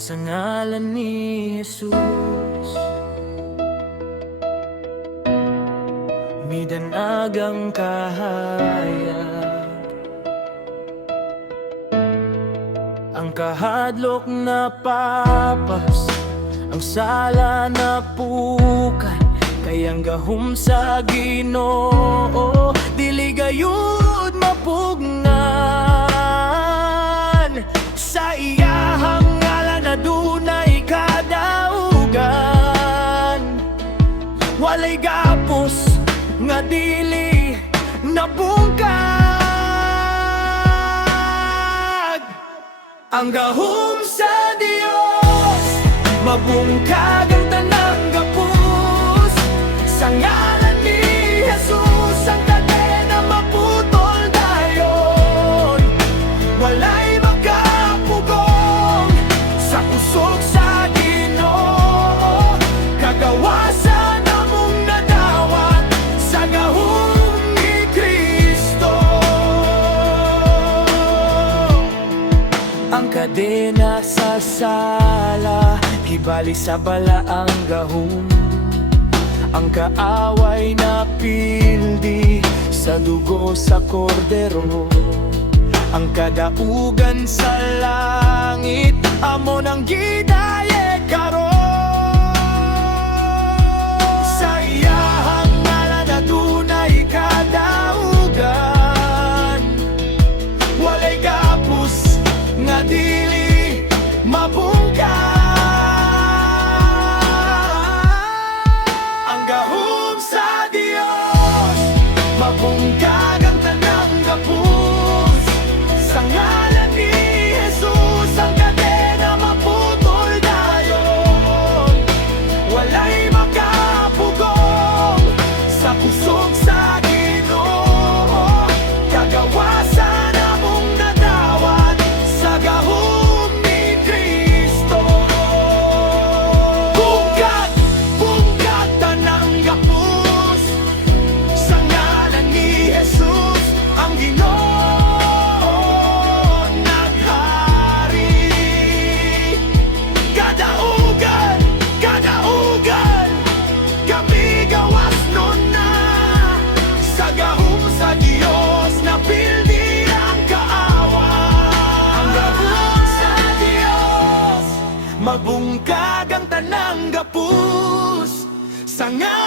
sa ngalan ni Jesus. Midanagang kahayag, ang kahadlok na papas, ang sala na pukan, kayang gahom sa Ginoo, dili gayud mapugnan. Sa iyahang ngalan adunay kadaugan, walay gapos nga dili nabungkag. Ang gahom sa Dios mabungkag ang tanang gapos, sa ngalan ni Jesus ang kadena maputol dayon, walay makapugong sa kusog sa Ginoo, kagawasan among nadawat sa gahom ni Kristo. Ang kadena sa sala hibali sa bala ang gahom, ang kaaway na pildi sa dugo sa kordero, ang kadaugan sa langit amo nang gidayeg karon. Sa iyahang ngalan adunay kadaugan, walay gapos nga dili mabungkag. Mabungkag ang tanang gapos, sa ngalan ni Jesus ang kadena maputol dayon, walay makapugong sa kusog sa Ginoo, kagawasan among nadawat sa gahom ni Kristo. Bungkag, bungkag tanang gapos, sa ngalan ni Jesus ang Ginoo naghari. Kadaugan, kadaugan, kami gawas nun na, sa gahom sa Dios na pildi ang kaawan. Ang gahom sa Dios mabungkag ang tanang gapos, sa ngalan